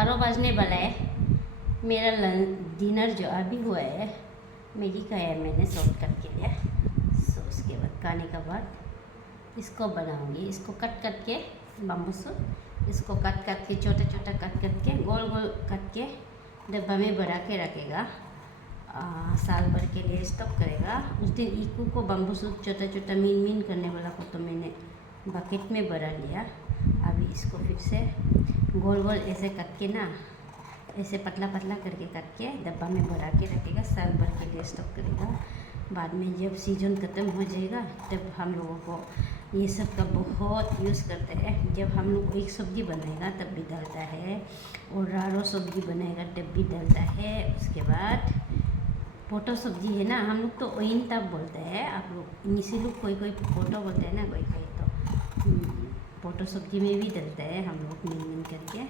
12 बजने वाला है। मेरा डिनर जो अभी हुआ है, मैगी खाया है मैंने शॉर्टकट के लिए। सो उसके बाद खाने के बाद इसको बनाऊंगी। इसको कट कट के बम्बू सूप, इसको कट कट के छोटा छोटा कट कट के गोल गोल कट के डब्बा में भरा के रखेगा। साल भर के लिए स्टॉक करेगा। उस दिन ईकू को बम्बू सूप छोटा छोटा मीन मीन करने वाला को तो मैंने बकेट में भरा लिया। अभी इसको फिर से गोल गोल ऐसे कट के ना, ऐसे पतला पतला करके कट के डब्बा में भरा के रखेगा। साल भर के लिए स्टॉक करेगा। बाद में जब सीजन ख़त्म हो जाएगा तब हम लोगों को ये सब का बहुत यूज़ करते हैं। जब हम लोग एक सब्ज़ी बनाएगा तब भी डलता है, और रारो सब्ज़ी बनाएगा तब भी डलता है। उसके बाद पोटो सब्ज़ी है ना, हम लोग तो ओइन तब बोलते हैं, आप लोग इसी लोग कोई कोई पोटो बोलते हैं ना, कोई कोई तो पोटो सब्ज़ी में भी डलता है हम लोग मीन मीन करके।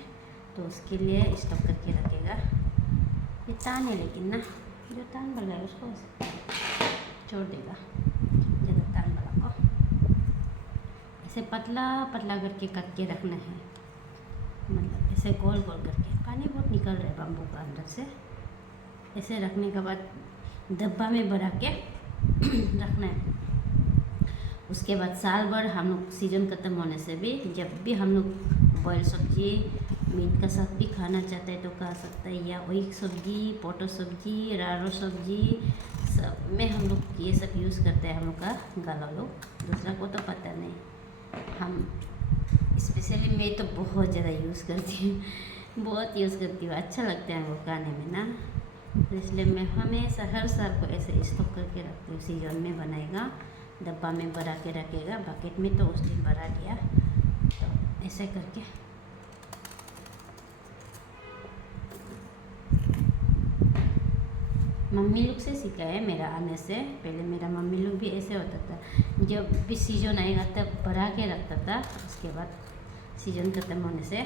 तो उसके लिए स्टॉक करके रखेगा। ये तान है लेकिन ना, जो तान वाला है उसको छोड़ देगा। ज़्यादा तान वाला को ऐसे पतला पतला करके कट के रखना है, मतलब ऐसे गोल गोल करके। पानी बहुत निकल रहा है बम्बू का अंदर से। ऐसे रखने के बाद डब्बा में भरा के रखना है। उसके बाद साल भर हम लोग सीजन ख़त्म होने से भी जब भी हम लोग बॉयल सब्जी मीट का साथ भी खाना चाहते हैं तो खा सकता है, या वही सब्जी, पोटो सब्जी, रारो सब्जी, सब में हम लोग ये सब यूज़ करते हैं। हम लोग का गाला लोग, दूसरा को तो पता नहीं। हम स्पेशली मैं तो बहुत ज़्यादा यूज़ करती हूँ, बहुत यूज़ करती हूँ। अच्छा लगता है वो खाने में ना, इसलिए मैं हमेशा हर साल को ऐसे स्टॉक करके रखती हूँ। सीजन में बनाएगा, डब्बा में भरा के रखेगा, बकेट में तो उस दिन भरा लिया। तो ऐसे करके मम्मी लोग से सीखा है मेरा आने से पहले। मेरा मम्मी लोग भी ऐसे होता था, जब भी सीजन आएगा तब भरा के रखता था। उसके बाद सीजन ख़त्म होने से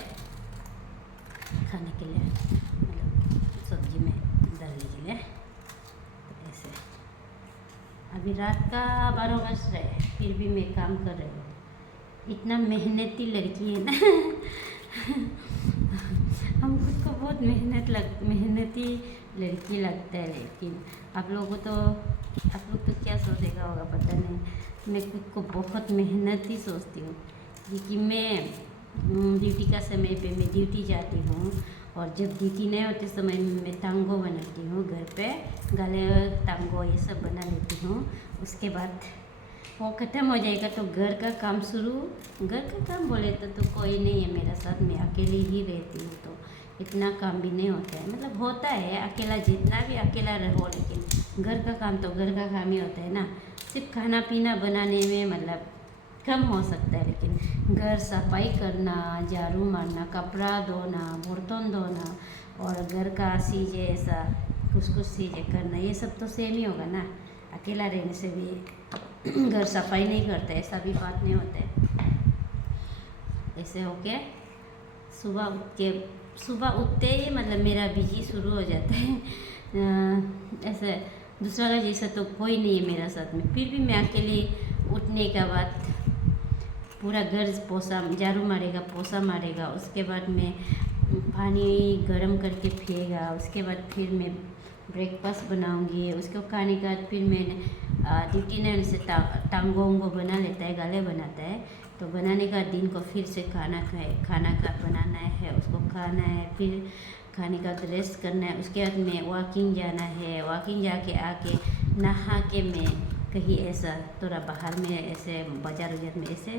खाने के लिए, मतलब सब्जी में डालने के लिए। तो ऐसे अभी रात का 12 बज रहे हैं, फिर भी मैं काम कर रही हूँ। इतना मेहनती लड़की है ना हम खुद को बहुत मेहनती लड़की लगता है, लेकिन आप लोग तो क्या सोचेगा होगा पता नहीं। मैं खुद को बहुत मेहनती सोचती हूँ, क्योंकि मैं ड्यूटी का समय पे मैं ड्यूटी जाती हूँ, और जब ड्यूटी नहीं होते समय मैं टांगो बनाती हूँ घर पे, गले टांगो ये सब बना लेती हूँ। उसके बाद वो ख़त्म हो जाएगा तो घर का काम शुरू। घर का काम बोले तो कोई नहीं है मेरा साथ, मैं अकेले ही रहती हूँ, तो इतना काम भी नहीं होता है। मतलब होता है अकेला, जितना भी अकेला रहो, लेकिन घर का काम तो घर का काम ही होता है ना। सिर्फ खाना पीना बनाने में मतलब कम हो सकता है, लेकिन घर सफाई करना, झाड़ू मारना, कपड़ा धोना, बर्तन धोना, और घर का चीज़ें ऐसा कुछ चीज़ें करना, ये सब तो सेम ही होगा ना। अकेला रहने से भी घर सफाई नहीं करते, ऐसा भी बात नहीं होता है। ऐसे होके सुबह उठते ही मतलब मेरा बिजी शुरू हो जाता है। ऐसे दूसरा का जैसा तो कोई नहीं है मेरा साथ में, फिर भी मैं अकेले उठने के बाद पूरा घर पोछा, झाड़ू मारेगा, पोछा मारेगा। उसके बाद मैं पानी गर्म करके पिएगा। उसके बाद फिर मैं ब्रेकफास्ट बनाऊंगी। उसको खाने के बाद फिर मैंने ड्यूटी ने से टांगो उंगो बना लेता है, गले बनाता है। तो बनाने का दिन को फिर से खाना का बनाना है, उसको खाना है, फिर खाने का रेस्ट करना है। उसके बाद में वॉकिंग जाना है, वॉकिंग जाके आके नहा के मैं कहीं ऐसा थोड़ा बाहर में ऐसे बाजार में ऐसे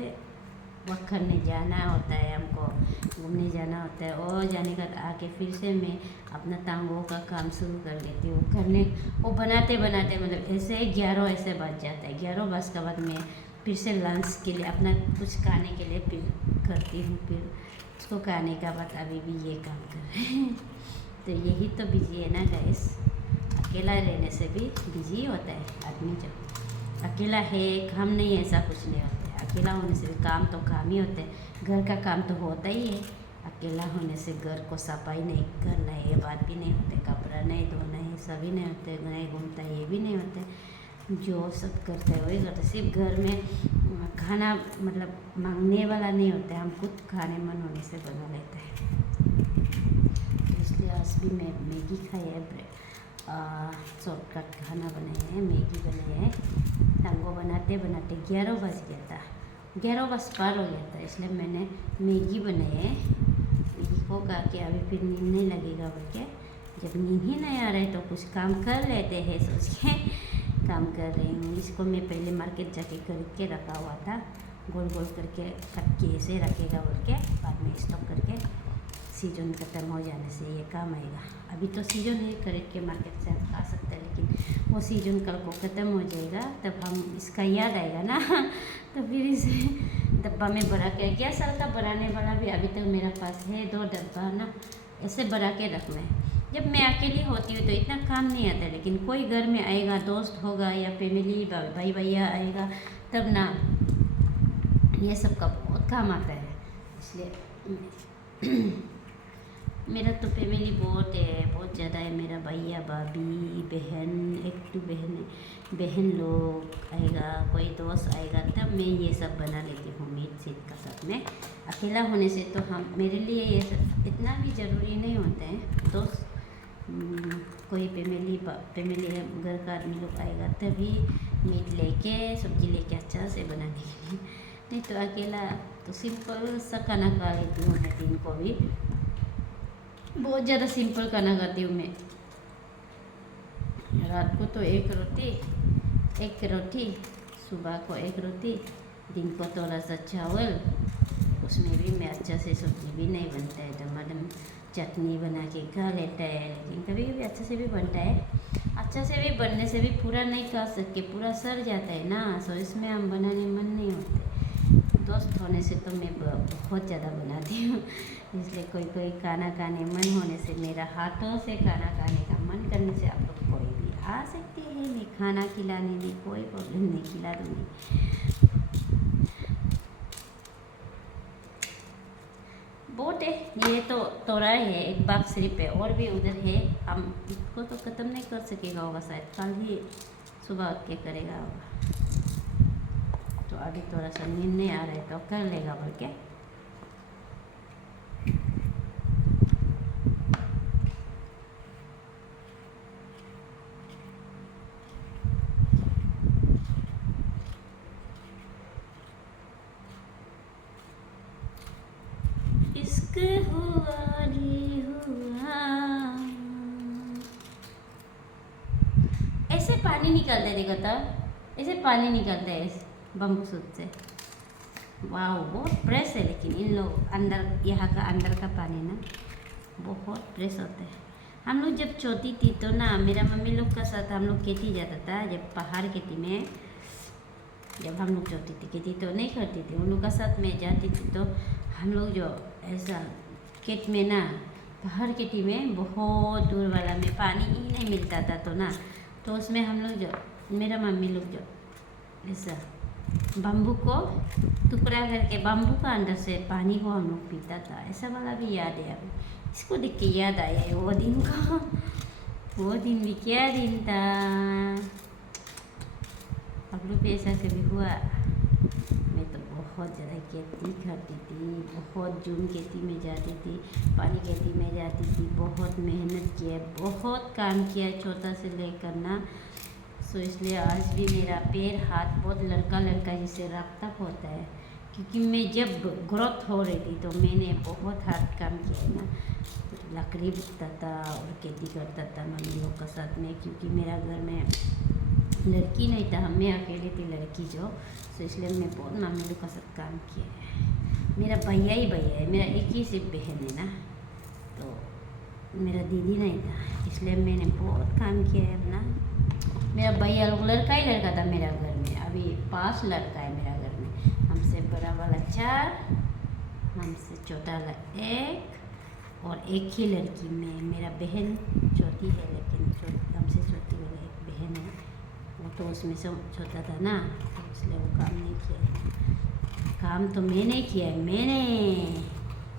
वॉक करने जाना होता है, हमको घूमने जाना होता है। और जाने का आके फिर से मैं अपना टांगों का काम शुरू कर लेती हूँ। करने वो बनाते बनाते मतलब ऐसे 11 ऐसे बज जाता है। 11 बज के बाद मैं फिर से लंच के लिए अपना कुछ खाने के लिए फिर करती हूँ। फिर उसको खाने का बाद अभी भी ये काम कर रहे हैं। तो यही तो बिजी है ना गाइस। अकेला रहने से भी बिजी होता है आदमी। जब अकेला है, काम नहीं, ऐसा कुछ नहीं होता है। अकेला होने से भी काम तो काम ही होते हैं, घर का काम तो होता ही है। अकेला होने से घर को सफाई नहीं करना है, ये बात भी नहीं होते, कपड़ा नहीं धोना है, सभी नहीं होते, नहीं घूमता है, ये भी नहीं होते। जो सब करते हैं वही करते। सिर्फ घर में खाना मतलब मांगने वाला नहीं होता है, हम खुद खाने मन होने से बना लेते हैं। इसलिए आज भी मैं मैगी खाई है, शॉर्टकट खाना बनाए हैं, मैगी बनाए हैं। टांगो बनाते बनाते 11 बज गया था, 11 बज पार हो गया था, इसलिए मैंने मैगी बनाए हैं। मैगी को गा के अभी फिर नींद नहीं लगेगा बोल के, जब नींद ही नहीं आ रहा है तो कुछ काम कर लेते हैं सोच के काम कर रही हूँ। इसको मैं पहले मार्केट जाके खरीद के रखा हुआ था, गोल गोल करके कट के ऐसे रखेगा बोल के, बाद में स्टॉक करके सीजन ख़त्म हो जाने से ये काम आएगा। अभी तो सीजन है, खरीद के मार्केट से आ सकते हैं, लेकिन वो सीजन कल को ख़त्म हो जाएगा तब हम इसका याद आएगा ना तो फिर इसे डब्बा में भरा के 11 साल का बनाने वाला भी अभी तक मेरे पास है, 2 डब्बा ना ऐसे भरा के रखना है। जब मैं अकेली होती हूँ तो इतना काम नहीं आता, लेकिन कोई घर में आएगा, दोस्त होगा या फैमिली भाई भैया आएगा तब ना ये सब का बहुत काम आता है। इसलिए मेरा तो फैमिली बहुत है, बहुत ज़्यादा है। मेरा भैया भाभी बहन, 1-2 बहन लोग आएगा, कोई दोस्त आएगा तब मैं ये सब बना लेती हूँ मीट सीट का साथ में। अकेला होने से तो हम मेरे लिए ये सब इतना भी ज़रूरी नहीं होता है। दोस्त कोई फैमिली घर का आदमी लोग आएगा तभी मीट लेके सब्जी लेके अच्छा से बनाने के लिए, नहीं तो अकेला तो सिंपल सा खाना खा लेती हूँ मैं। दिन को भी बहुत ज़्यादा सिंपल खाना खाती हूँ मैं। रात को तो एक रोटी, सुबह को एक रोटी, दिन को थोड़ा सा चावल, उसमें भी मैं अच्छा से सब्जी भी नहीं बनता है, टमाटर चटनी बना के खा लेता है। लेकिन कभी कभी अच्छे से भी बनता है, अच्छा से भी बनने से भी पूरा नहीं खा सकते, पूरा सड़ जाता है ना, सो इसमें हम बनाने मन नहीं होते। दोस्त होने से तो मैं बहुत ज़्यादा बनाती हूँ, इसलिए कोई खाना खाने मन होने से, मेरा हाथों से खाना खाने का मन करने से आप लोग कोई भी आ सकते हैं, मैं खाना खिलाने में कोई प्रॉब्लम नहीं, खिला दूँगी। बहुत है, ये तो तोड़ा है, एक बाग सिर्फ है, और भी उधर है, हम इसको तो ख़त्म नहीं कर सकेगा होगा, शायद कल ही सुबह उठ के करेगा होगा। तो अभी थोड़ा सा नींद नहीं आ रहा है तो कर लेगा बोल के। इश्क हुआ रे हुआ, ऐसे पानी निकलते देखो तो, ऐसे पानी निकलता है बम्बू सूट से। वाह बहुत फ्रेश है, लेकिन इन लोग अंदर, यहाँ का अंदर का पानी ना बहुत फ्रेश होता है। हम लोग जब छोटी थी तो ना मेरा मम्मी लोग का साथ हम लोग खेती जाता था, जब पहाड़ खेती में, जब हम लोग छोटी थी खेती तो नहीं करती थी, उन लोग का साथ में जाती थी तो हम लोग जो ऐसा खेत में ना, पहाड़ खेती में बहुत दूर वाला में पानी ही नहीं मिलता था तो ना, तो उसमें हम लोग जो, मेरा मम्मी लोग जो ऐसा बम्बू को टुकड़ा करके बम्बू का अंदर से पानी को हम लोग पीता था, ऐसा वाला भी याद है। अभी इसको देख के याद आया है वो दिन का, वो दिन भी क्या दिन था। आप लोग भी ऐसा कभी हुआ? मैं तो बहुत ज़्यादा खेती करती थी, बहुत जून खेती में जाती थी, पानी खेती में जाती थी, बहुत मेहनत किया, बहुत काम किया छोटा से लेकर ना। सो इसलिए आज भी मेरा पैर हाथ बहुत लड़का जिसे रखता होता है, क्योंकि मैं जब ग्रोथ हो रही थी तो मैंने बहुत हार्ड काम किया ना, लकड़ी बिकता था और खेती करता था मम्मी लोग के साथ में, क्योंकि मेरा घर में लड़की नहीं था, मैं अकेली थी लड़की जो, तो इसलिए मैं बहुत मम्मी लोग के साथ काम किया है। मेरा भैया है, मेरा एक ही सिर्फ बहन है ना, तो मेरा दीदी नहीं था, इसलिए मैंने बहुत काम किया है अपना। मेरा भैया लोग लड़का ही लड़का था मेरा घर में, अभी 5 लड़का है मेरा घर में, हमसे बड़ा वाला 4, हमसे छोटा वाला 1 और एक ही लड़की में। मेरा बहन छोटी है, लेकिन हमसे छोटी वाला एक बहन है, वो तो उसमें से छोटा था ना, तो इसलिए वो काम नहीं किया। काम तो मैंने किया है, मैंने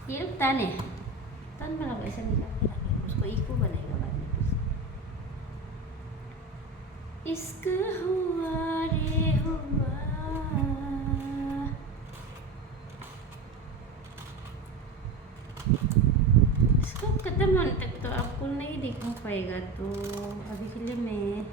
ये लोग ताने तन बना वैसा निकाल के रखे, उसको इको बनेगा बाद में। इश्क हुआ रे हुआ, इसको ख़त्म होने तक तो आपको नहीं दिखा पाएगा, तो अभी के लिए मैं